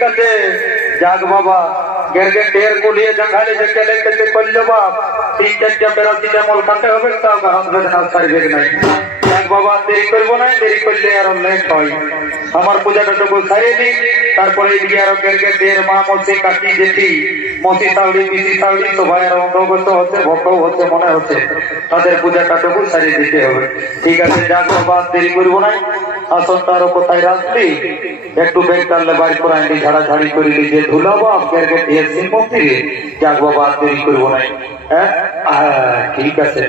ठीक है जाग बाबा गेरगे ढेर को लिए जंगाले जगह लेके कल्लो बाप 3-4 पैरासिटामल खाते হবে তাও হাত বেদনা সারবে नहीं जाग बाबा देरी করব না দেরি করলে আর লেট হয় আমার পূজাটা তো সারিয়ে দিই তারপরে এদিকে আর গেরগে ঢের মা মসি কাকি জেঠি মসি তাওড়ি পিসি তাওড়ি সবাই আর অন্তর্গত হচ্ছে ভক্তও হচ্ছে মনে হচ্ছে তাদের পূজাটা তো সারিয়ে দিতে হবে ঠিক আছে जाग बाबा देरी করব না আসনটার কোথায় রাখলি একটু বেগ টানলে বাড়ি করে আনলি ঝাড়াঝাড়ি করিলি যে ধুলাবো আপনাকে ঢের সিং মন্দিরে যাক বাবা দেরি করবো না হ্যাঁ ঠিক আছে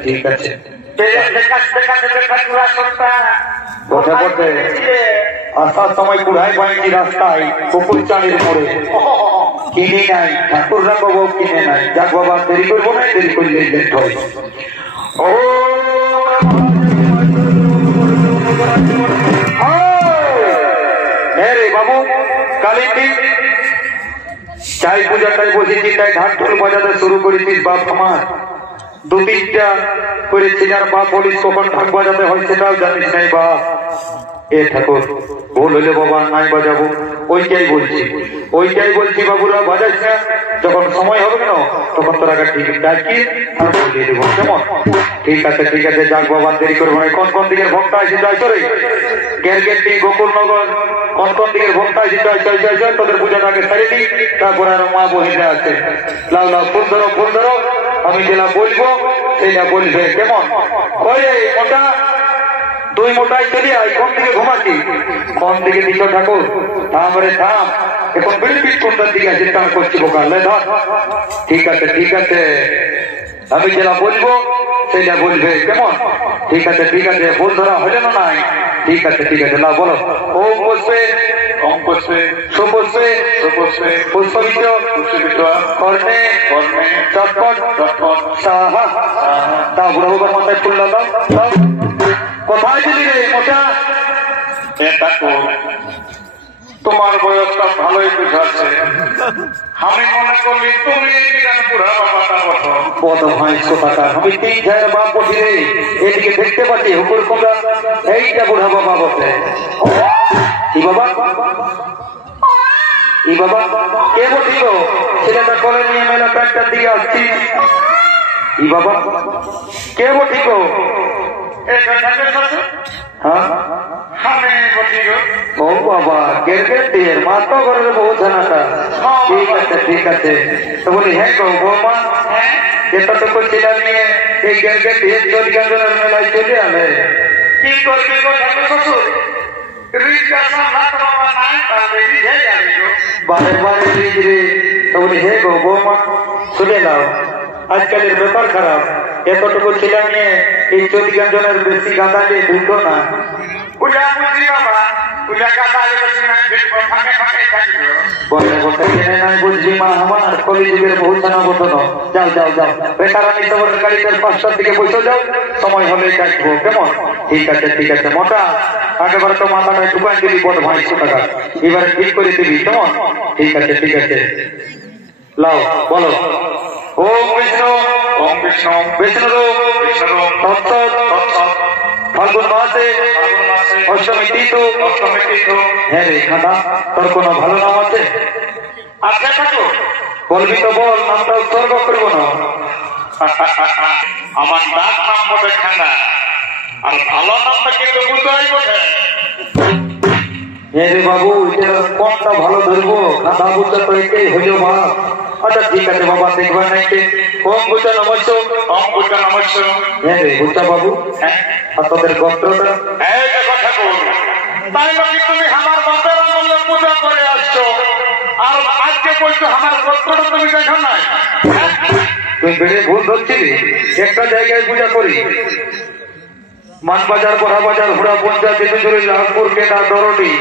আসার সময় বুড়াই বাইকি রাস্তায় কুকুর চাঁদের মোড়ে কিনে নাই ঠাকুর রাখবো কিনে নাই যাক বাবা দেরি করবো না দেরি করলে লেট হয় ও রে বাবু কালী চাই পূজাটাই বসেছি তাই ঢাক ঢোল বাজাতে শুরু করেছিস বাপ আমার 2-3টা করেছি আর বাপ বলিস কখন ঢাক বাজাতে হয় সেটাও জানিস নাই বাপ এ ঠাকুর ভুল হলে বাবা নাই বাজাবো ওইটাই বলছি বাবুরা বাজাইস না যখন সময় হবে না তখন তোর আগে ঠিক ডাকি আমি বলিয়ে দেবো কেমন ঠিক আছে যাক বাবা দেরি করবো না কোন দিকের ভক্ত আসি যাই তোরে গেরগেটি গোকুলনগর কোন দিকের ভক্ত আসি যাই তোদের পূজাটাকে সারি দিই তারপরে আর মা বহিরা আছে লাউ ফুল ধরো আমি যেটা বলবো সেইটা বলবে কেমন ওই মোটা 2 মোটাই চলি আয় কোন দিকে ঘুমাচ্ছি কোন দিকে দিত ঠাকুর থাম রে থাম এখন বিড়বিড় কোনটার দিকে চিন্তা করছি বোকালে ধর ঠিক আছে আমি যেটা বলবো সেটা বলবে কেমন ঠিক আছে ফুল ধরা হলে না নাই ঠিক আছে না বলো ওম পুষ্পে সুপুষ্পে পুষ্পবিদ্য কর্ণে চটপট সাহা তা বুড়ো বাবার মাথায় ফুল লাগাও কোথায় দিলি রে মোটা তোমার বয়সটা ভালোই বুঝাচ্ছে আমি মনে করলি তুমি বুড়া বাবাটা বড় ভাই কোথাকার আমি 3 বাপ বসি রে এদিকে দেখতে পাচ্ছি হুকুর কোমরা এইটা বুড়া বাবা বসে ই বাবা কে বসিল ছেলেটা কলে নিয়ে মেলা প্যান্টটার দিকে আসছি ই বাবা কে বসিল ও বাবা গেরগের মাতো ঘরের বহু জানাটা ঠিক আছে তো বলি হ্যাঁ গো বৌমা এতটুকু ছেলে নিয়ে এই গেরগের চলিকাঞ্জনের মেলায় চলে আলে কি করবি গো ঠাকুর শ্বশুর বারে রিজ রে তো বলি হে গো বৌমা শুনে নাও আজকালের ব্যাপার খারাপ এতটুকু ছেলে নিয়ে এই চলিকাঞ্জনের বেশি গাঁদা নিয়ে ঢুকো না বুঝলি মা আমার কলিযুগের বহু জানা ঘটনা যাও বেকারানি তোমার গাড়িতে 5টার দিকে বসে যাও সময় হলে কাটবো কেমন ঠিক আছে মোটা আগেবার তো মাথাটা ঢুকাই দিবি বড় ভাই টাকা এবারে ঠিক করে দিবি কেমন ঠিক আছে লাও বলো ওম বিষ্ণু তত্ত্ব ফাল্গুন মাসে অষ্টমী তিথ হ্যাঁ রে খাদা তোর কোন ভালো নাম আছে বলবি তো বল নামটা উৎসর্গ করবো না আমার ডাক নাম বটে খানা আর ভালো নামটা কিন্তু বুঝাই বটে রে বাবু কোনটা ভালো ধরবো খাদা বুঝতে তো এটাই হইল বাপ আচ্ছা ঠিক আছে বাবা দেখবা নাকি ওম বুঝা নমস্য হ্যাঁ রে বুঝা বাবু আর তোদের গোত্রটা তাই নাকি তুমি আমার বাপের আমলে পূজা করে আসছো আর আজকে বলছো আমার গোত্রটা তুমি দেখো নাই তুই বেড়ে ভুল ধরছিলি একটা জায়গায় পূজা করি মানবাজার বড়াবাজার হুড়া পঞ্চায়েত বিজুরি লাভপুর কেনা দরডি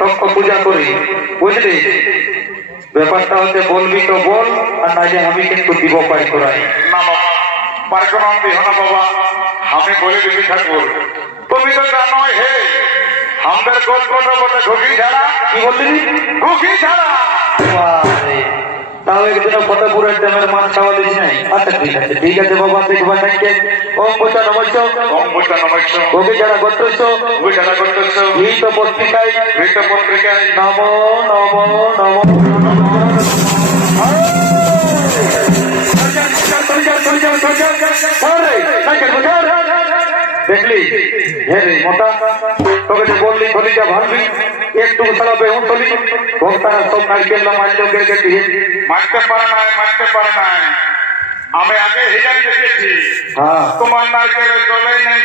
তক্ষ পূজা করি বুঝলি ব্যাপারটা হচ্ছে বলবি তো বল আর না যে আমি কিন্তু দিব পাই করাই না পারকনাম দিও না বাবা আমি বলে দিবি ঠাকুর তুমি তো জানো হে আমাদের গোত্রটা বটে ঘুগি ঝাড়া কি বললি ঘুগি ঝাড়া তাও একদিন ফতেপুরের ড্যামের মাছ খাওয়া দিস নাই আচ্ছা ঠিক আছে বাবা দেখবা নাকি ওম বুঝা নমস্য ঘুগি ঝাড়া গোত্রস্য এই তো পত্রিকায় নমো নমো মোটা তোকে যে বললি থলিটা ভাববি একটু সারা বেহুন থলি ভক্তারা সব নারকেল মারলো গেছে দিয়ে মারতে পারে নাই আমি আগে হিজাই দেখেছি হ্যাঁ তোমার নারকেলের জলেই নাই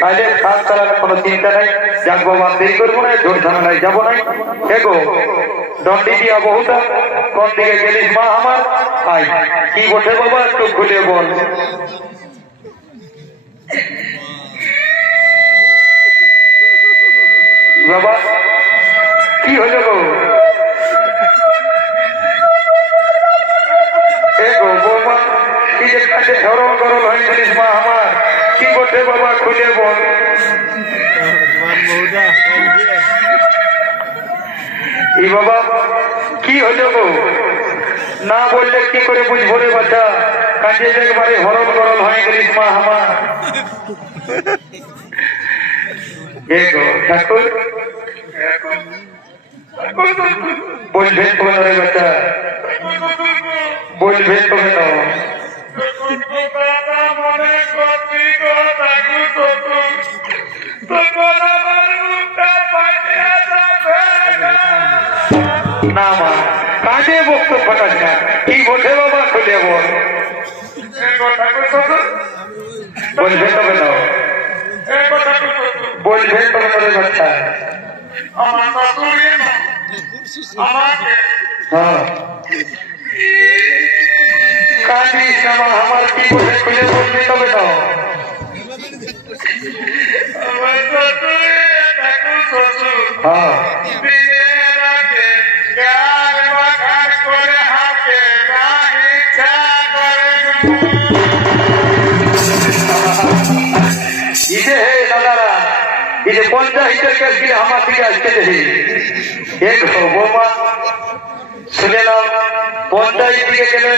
তাইলে কাজ চালানোর কোনো চিন্তা নাই যাক বাবা দেরি করবো না জোর ঝামেলায় যাবো নাই দেখো দণ্ডি দিয়া বহুটা কোন দিকে গেলিস মা আমার আই কি বটে বাবা একটু খুলে বল বাবা কি হইল গো বৌমা কি যে কাছে ধরল গরল হয়ে গেলিস মা আমার কি বটে বাবা খুলে বল ই বাবা কি হইল গো না বললে কি করে বুঝবো রে বাচ্চা কাজে একবারে হরল গরল হয়ে গেলিস মা আমার ঠাকুর বলবে তবে রে বাচ্চা বলবে তবে না না মা কাজে বক্তব্য ফাটাস না কি বটে বাবা খুলে বল বলবে তবে না বলবে তবে না রে বাচ্চা হ্যাঁ কাঁদিস না মা আমার কি বলে খুলে বলবে তবে না হ্যাঁ ইদে হে দাদারা ইদে পঞ্চায়েতের কেস গিয়ে আমার দিকে আসতে দেখি বৌমা শুনে নাও পঞ্চায়েত দিকে গেলে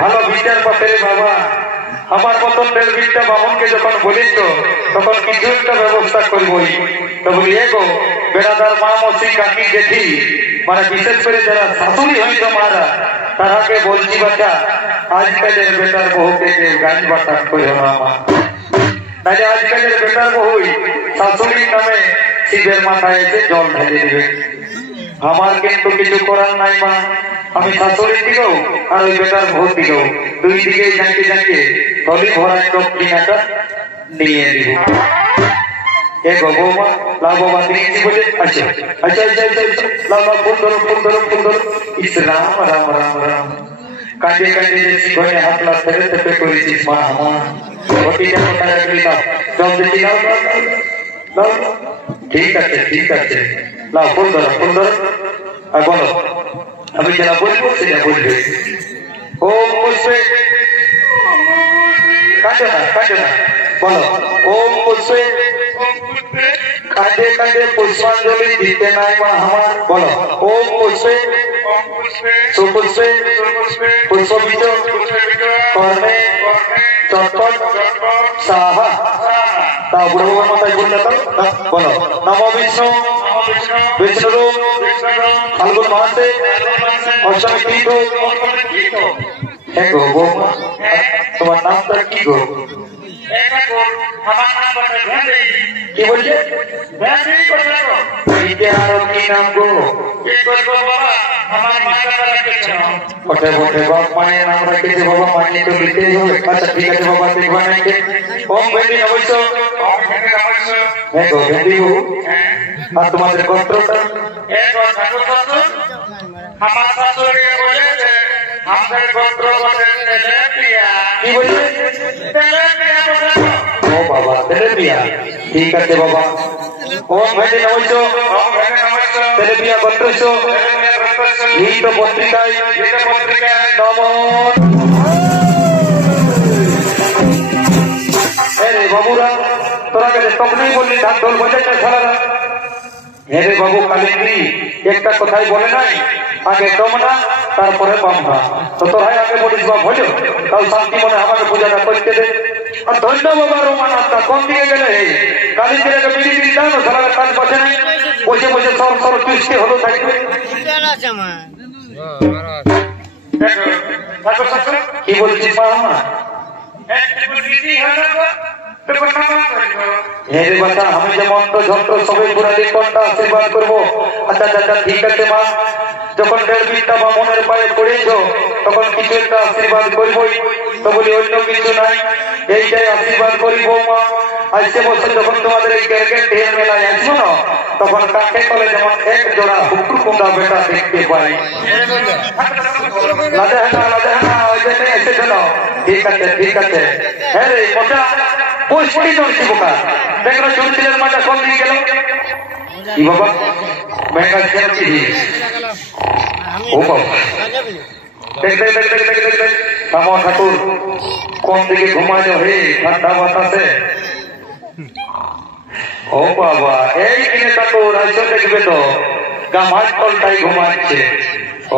ভালো বিচার পাতে বাবা আমার মতন বেলবিনটা বামনকে যখন বলিস তখন কিছু একটা ব্যবস্থা করবই তো বলি গো বেড়াদার মা মসি কাকি জেঠি মানে বিশেষ করে যারা শাশুড়ি হইত মারা তারাকে বলছি বাচ্চা আজকালের বেটার বহুকে যে গাছ বাতাস করে না তাহলে আজকালের বেটার বহুই শাশুড়ির নামে শিবের মাথায় এসে জল ঢেলে দেবে আমার কিন্তু কিছু করার নাই মা আমি শাশুড়ির দিকেও আর ওই বেটার ভোট দিকেও দুই দিকে জাঁকিয়ে থলি ভরা দক্ষিণাটা নিয়ে দিব বৌমা লাভ বাবা দিয়েছি বলে আচ্ছা আচ্ছা আচ্ছা আচ্ছা লাভ ফুল ধরো ইস রাম রাম রাম রাম কাঁদে কাঁদে যে ঘরে হাত লাভ ফেলে তেপে করেছিস মা আমার ঘটিটা কোথায় রাখবি লাভ জল দিচ্ছি লাভ ঠিক আছে লাভ ফুল ধরো আর বলো আমি যারা বলবো সেটা বলবে ও পুষ্পে কাঁদে না বলো ও পুষ্পে কাঁদে কাঁদে পুষ্পাঞ্জলি দিতে নাই মা আমার বলো ও পুষ্পে সুপুষ্পে পুষ্পবিত কর্মে চটপট সাহা তা বুড়ো মাথায় বললে তো বলো নম বিষ্ণু বিষ্ণু ফাল্গুন মাসে অষ্টমী তীর্থ হ্যাঁ গো বৌমা তোমার নামটা কি গো কি বলছে আরো কি নাম গো বটে বাপ মায়ের নাম রাখেছে বাবা মানিয়ে তো দিতেই হবে আচ্ছা ঠিক আছে বাবা দেখবা নাকি ওম ভেন্ডি অবশ্য হ্যাঁ গো ভেন্ডি গো আর তোমাদের গোত্রটা আমার শাশুড়ি বলেছে আমাদের গোত্র বলে কি বলছে ও বাবা তেলেপিয়া ঠিক আছে বাবা ওম ভেন্ডি অবশ্য তেলেপিয়া গোত্রস্য হিত পত্রিকায় নমঃ রে বাবুরা তোরা গেলে তখনই বললি ধান ঢোল বাজাচ্ছে সারারা হে বাবু কালিন্দি একটা কথাই বলে নাই আগে দমনা তারপরে বামনা তো তোরাই আগে বলিস বা ভোজ তাও শান্তি মনে আমাকে পূজাটা করতে দে আর ধন্য বাবা রোমানাথটা কোন দিকে গেলে কালিন্দিকে বিড়ি দাও না সারা কাজ বসে নাই বসে সর চুষতে হলো থাকবে কি বলছিস মা হ্যাঁ রে বাচ্চা, আমি যে মন্ত্র যন্ত্র সবাই পুরালি কোনটা আশীর্বাদ করবো? আচ্ছা আচ্ছা ঠিক আছে মা, যখন 1.5 বিঘা বা মনের পায়ে পড়েছ তখন কিছু একটা আশীর্বাদ করবই, তো বলি অন্য কিছু নাই, এইটাই আশীর্বাদ করি বৌমা। আসছে বছর যখন তোমাদের এই ক্রিকেট ঢের মেলায় আসবো না, তখন কাকে তলে যেমন এক জোড়া হুকুর কুন্দা বেটা দেখতে পাই। লাদে হ্যাঁ ওই জন্য এসেছে না? ঠিক আছে ঠিক আছে। হ্যাঁ রে মোটা পুষ্টি করছি বোকা, দেখলো চুলচিলের মাথা কম দিয়ে গেল কি বাবা? মেঘা খেলছি ও বাবা, দেখ দেখ দেখ দেখ দেখ দেখ দেখ আমার ঠাকুর কোন দিকে ঘুমায় হে ঠান্ডা বাতাসে। ও বাবা, এই কিনে ঠাকুর আইসো দেখবে তো গামার তলটাই ঘুমাচ্ছে।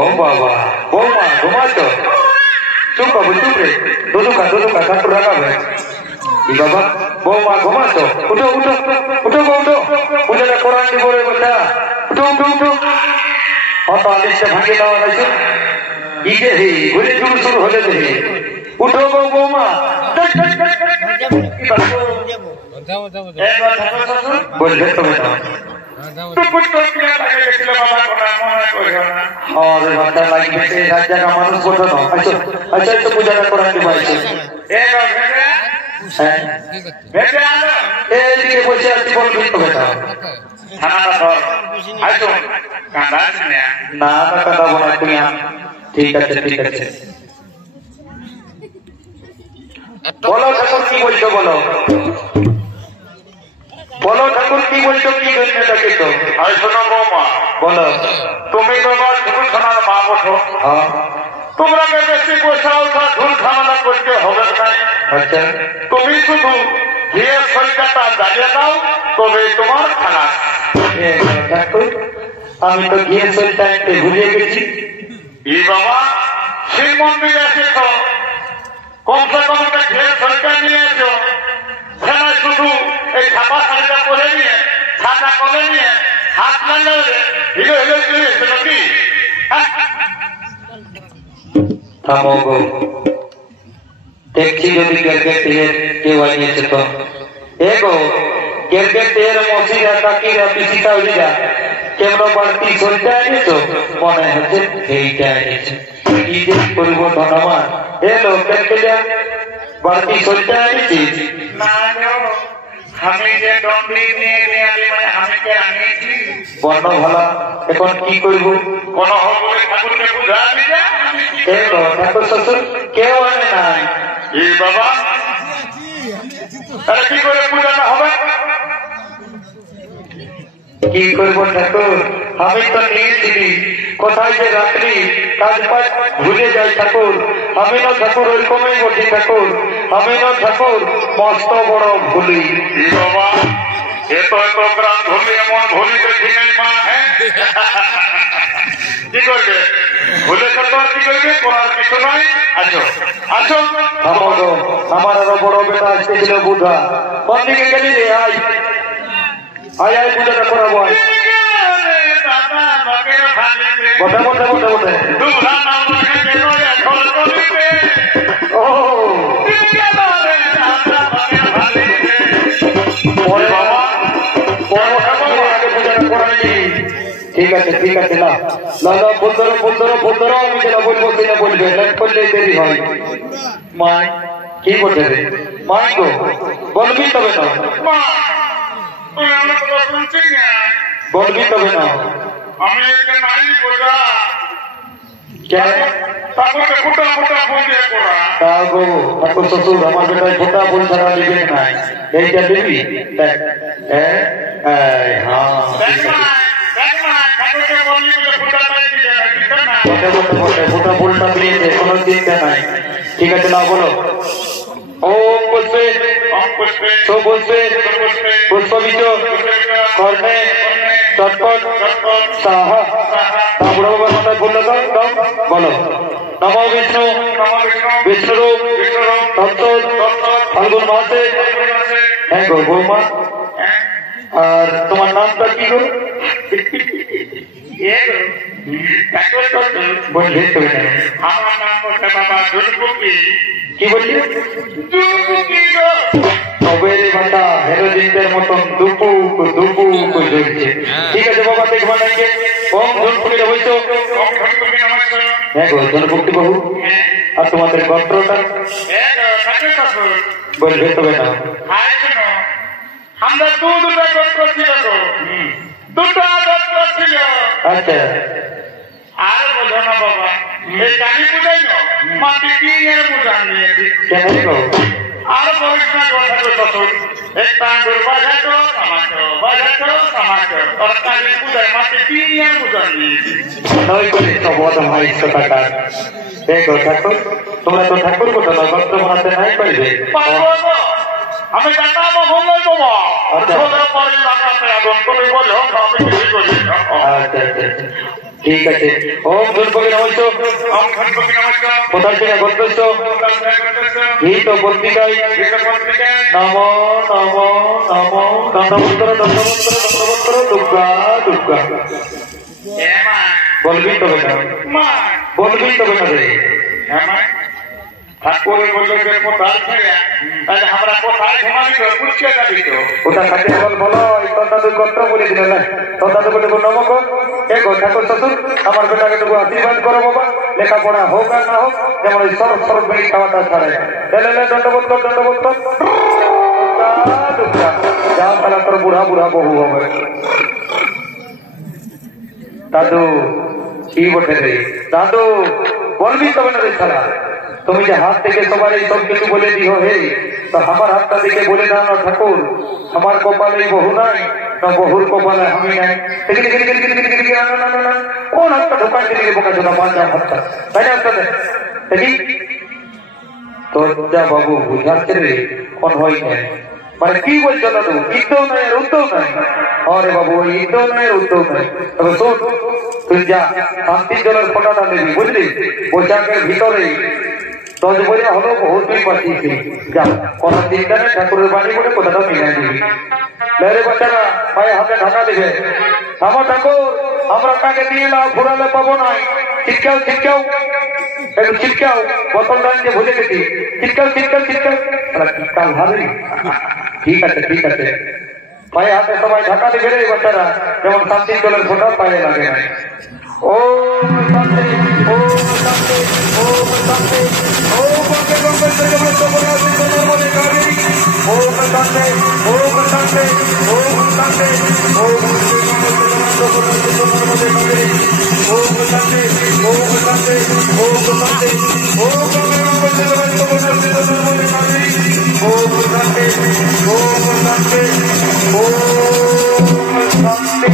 ও বাবা, বৌমা ঘুমাচ্ছ? চুপ বাবু চুপ রে, দুদুকা ঠাকুর রাখাবে কি বাবা? বৌমা ঘুমাচ্ছ? উঠো উঠো উঠো গো উঠো, পুজোটা কোরআন দিব রে বাচ্চা, উঠো উঠো উঠো। অত আদেশটা ভাঙিয়ে দেওয়া হয়েছে ইকে হে ঘুরে শুরু হলে দেখে উঠো গো বৌমা। বলবে তবে না और बात लाइक बेटे राज्य का मानुष बोलो ना। अच्छा अच्छा तो पूजा कोरआन के भाई हैं बेटे आलो ए दिके বসে আছি বলবি তো বেটা থানাটা ধর আইছো কাঁদাস না না কাঁদাবো না তুমি। ঠিক আছে বলো ঠাকুর কি বলছো বলো বলো ঠাকুর কি বলছো, কি জন্য ডাকিছো? আর শোনো বৌমা, বলো। তুমি তোমার ঢুল খানার মা বসো, তোমরা বেশি পয়সা উঠা ঢুল খানা করতে হবে না। আচ্ছা তুমি শুধু বিয়ের শরীরটা জ্বালিয়ে দাও, তবে তোমার খানা। ঠাকুর আমি তো গিয়ে শরীরটা একটু ভুলিয়ে গেছি। ই বাবা, শিব মন্দিরে এসেছ, কমসে কম একটা ঘিয়ের শরীরটা নিয়ে এসো। সেখানে শুধু এই ছাপা শাড়িটা পরে নিয়ে ছাতা কলে নিয়ে হাত লাগালে হিলো হিলো চলে এসেছিল কি? থামো গো, দেখছি যদি ক্রিকেটের কেউ আনিয়েছে তো। এ গো ক্রিকেটের মসিরা কাকিরা পিসিটা হইয়া কেমন বাড়তি শরীরটা এনেছো? মনে হচ্ছে এইটা এনেছে। কি যে করবো ধন্যবাদ। এলো ক্রিকেটা বাড়তি শরীরটা এনেছিস? না আমি যে দণ্ডি নিয়ে নিয়ে মানে আমি আনিয়েছি বর্ণ ভালা, এখন কি করব? কোন হলে ঠাকুরকে বুঝা দিবে। এলো ঠাকুর শ্বশুর কেউ আনে নাই। এ বাবা, তাহলে কি করে পূজাটা হবে? কি করবো ঠাকুর, আমি তো নিয়েছিলি, কোথায় যে রাত্রি কাজ পাজ ভুলে যাই ঠাকুর। আমি না ঠাকুর ওইরকমই বটি ঠাকুর, আমি না ঠাকুর মস্ত বড় ভুলি। বাবা এত গ্রাম ভুলি, এমন ভুলি দেখি নাই মা। হ্যাঁ কি করবে? ভুলে তো আর কি করবে, করার কিছু নাই। আসো আসো আমার আরো বড় বেটা আসতেছিল বুধা, কোন দিকে গেলি রে? আয় আয় আয় পূজাটা করাবো। আয় বটে বটে বটে বটে ও ঠিক আছে না না ফুল ধরো আমি যেটা বলবো সেটা বলবে, লেট করলে দেরি হয়। মাই কি বলছে রে? মাই গো বলবি তবে না, বলবি তবে না। আমি নাই বোঝা কেন তারপরে ফুটা ফুটা ফুটে করা তা গো ঠাকুর শ্বশুর আমার বেটায় ফোটা ফুল ছাড়া দিবেন নাই, এইটা দিবি? হ্যাঁ ফোটা ফুলটা দিয়েছে, কোনো চিন্তা নাই। ঠিক আছে না বলো। ওম পুষ্পে সুপুষ্পে পুষ্পবীজ কর্ণে চটপট সাহা। বুড়ো বাবার মাথায় ফুল দাও, বলো নমো বিষ্ণু বিষ্ণুরূপ তত্ত্ব ফাল্গুন মাসে। হ্যাঁ গো বৌমা, আর তোমার নামটা কি গো? বলবে তুমি না? আমার নাম হচ্ছে বাবা দুর্গুকি। কি বললি? দুর্গুকি গো। সবের মাথা হেরোজিনদের মতন দুপুক দুপুক জ্বলছে। ঠিক আছে বাবা, দেখবা নাকি কম ধনপুকিটা হইতো। হ্যাঁ গো ধনপুক্তি বহু। আর তোমাদের গোত্রটা বলবে তবে না। আমরা দুটা গোত্র ছিল তো, দুটা গোত্র ছিল। আচ্ছা আর বোঝো না বাবা, এই কালী পূজাই না মাটি কিনের পূজা নিয়েছি। কেন গো? আর বলিস না কথা তো এই তাঁদুর বাজাতো তামাটো আর কালী পূজায় মাটি কিনের পূজা নিয়েছি। নই করে সবদ ভাই সকাটা দেখো ঠাকুর, তোমরা তো ঠাকুর কোটা না গোত্র বানাতে নাই পাইবে। আমি জানাবো মঙ্গল বাবা, তোমরা পরে লাগাতে আগুন তুমি বলো আমি কি করি। আচ্ছা আচ্ছা ঠিক আছে। ওম ধনপুকি নমস্ত। ওম ধনপুকি নমস্ত। কোথায় থেকে গোত্রস্থ? এই তো পত্রিকায় নম নম নম দণ্ডমন্ত্র দণ্ডমন্ত্র দণ্ডমন্ত্র দুর্গা দুর্গা বলবি তবে না, বলবি তবে না রে। ঠাকুর বললো যে কোথায় ছেড়ে তাহলে আমরা কোথায় ঘুমাবি তো পুষকে যাবি তো ওটা খাতে বল বলো তোর দাদু গোত্র বলে দিল না, তোর দাদু বলে নমক এ গো ঠাকুর শ্বশুর আমার বেটাকে টুকু আশীর্বাদ করো বাবা, লেখাপড়া হোক আর না হোক যেমন ওই সর সর বেড়ি খাওয়াটা ছাড়ে। দণ্ডবোধ কর দণ্ডবোধ কর যা তারা তোর বুড়া বুড়া বহু হবে। দাদু কি বটে রে দাদু, বলবি তবে না রে ছাড়া। তুমি যে হাত থেকে সবার এই সব কিছু বলে দিও হে, তো আমার হাতটা দেখে বলে দাও না ঠাকুর আমার কপালে বহু নাই না বহুর কপালে আমি নাই। কোন হাতটা ঢোকায় দিলে বোকা ঢোকা মাঝা হাতটা তাই না হাতটা দেখি তোর যা বাবু বুঝাচ্ছে রে কোন হয় নাই। মানে কি বলছো দাদু, ইদ্যও নাই আর উদ্যও নাই। আরে বাবু ওই ইদ্যও নাই আর উদ্যও নাই। তবে শোন তুই যা শান্তির জলের ফোটাটা নেবি বুঝলি, পোশাকের ভিতরে 10 বছর হলো বহুত তুই পাঠিয়েছি। যা কোনো চিন্তা নেই, ঠাকুরের বাড়ি বলে কোথাটা মিলাই দিবি। লেরে বাচ্চারা পায়ে হাতে ঢাকা দিবে। আমার ঠাকুর আমরা তাকে নিয়ে না ঘুরালে পাবো নাই। চিৎকাও চিৎকাও একটু চিৎকাও, বোতলটা নিয়ে ভুলে গেছি। চিৎকাও চিৎকাও চিৎকাও চিৎকাল ভাবি। ঠিক আছে ঠিক আছে, পায়ে হাতে সবাই ঢাকা দিবে রে বাচ্চারা, যেমন শান্তির জলের ফোটা পায়ে লাগে না। ও শান্তি ও শান্তি ও শান্তি ও বন্দে বন্দে জগন্নাথ বরাসি নর্মদে কাবেরী ও শান্তি ও শান্তি ও শান্তি ও বন্দে বন্দে জগন্নাথ বরাসি নর্মদে কাবেরী ও শান্তি ও শান্তি ও শান্তি ও বন্দে বন্দে জগন্নাথ বরাসি নর্মদে কাবেরী ও শান্তি ও শান্তি ও শান্তি।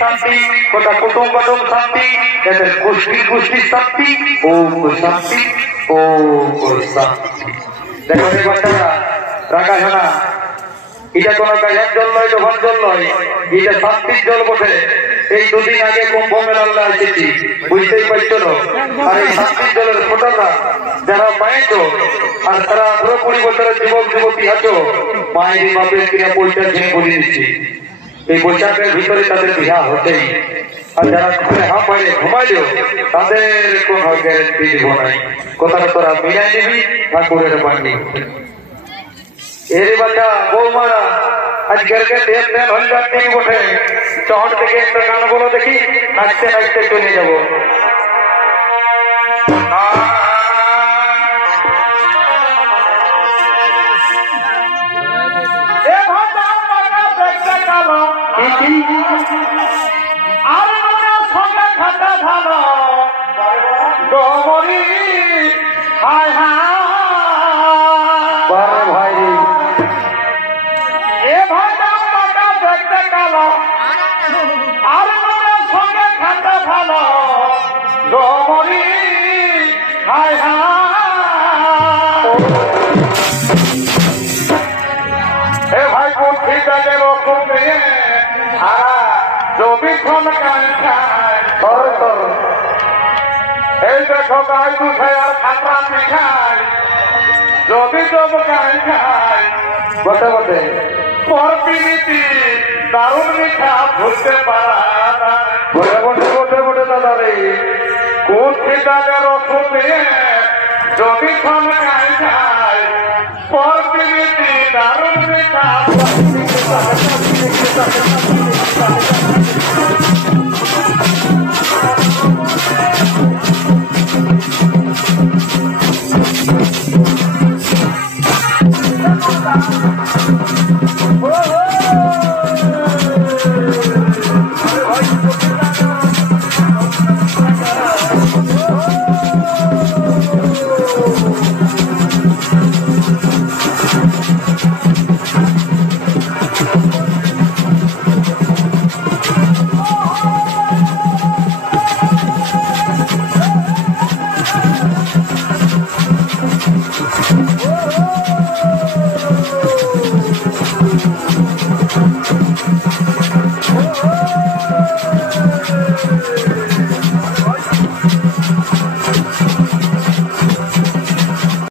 শান্তি গোটা কুটুম্ব শান্তি, এদের গোষ্ঠী গোষ্ঠী শান্তি ও শান্তি ও শান্তি। দেখো রে বাচ্চারা রাখা জানা, এটা কোনো গায়ের জল নয় ডোভার জল নয়, এটা শান্তির জল বটে। এই দুদিন আগে কুম্ভ মেলা এসেছি বুঝতেই পারছো না। আর এই শান্তির জলের ফোটাটা যারা পাইছ আর তারা 18-20 বছরের যুবক যুবতী আছো, মায়ের বাপের কিনা পয়সা ঝেড়ে বলে দিচ্ছি এই পোশাকের ভিতরে তাদের বিহা হতেই। আর যারা ঘুরে হাম বাইরে ঘুমাইলেও তাদের কোন গ্যারেন্টি দিব নাই। কোথাও তোরা মিলাই দিবি ঠাকুরের বাণী। এর বাচ্চা বৌমারা আজকালকে দেশ দেন হলদার দিন বটে, শহর থেকে একটা গান বলো দেখি, নাচতে নাচতে চলে যাবো। আর সঙ্গে খাতা ভালো ডমরি হায় হায় ভাই এ ভাই টাকা দেখতে কালো আর সঙ্গে খাতা ভালো ডমরি হায় হায়। এ ভাই বুদ্ধি তাকে রকম নিয়ে জমিক্ষণ গান খায় এই দেখো গাই দুধে আর খাতা পিঠায় জমি জম গান খায় বটে বটে পরপিনীতি দারুণ মিঠা ভুলতে পারা বটে বটে বটে বটে দাদা রে বুদ্ধি তাকে রকম নিয়ে জমিক্ষণ গান খায়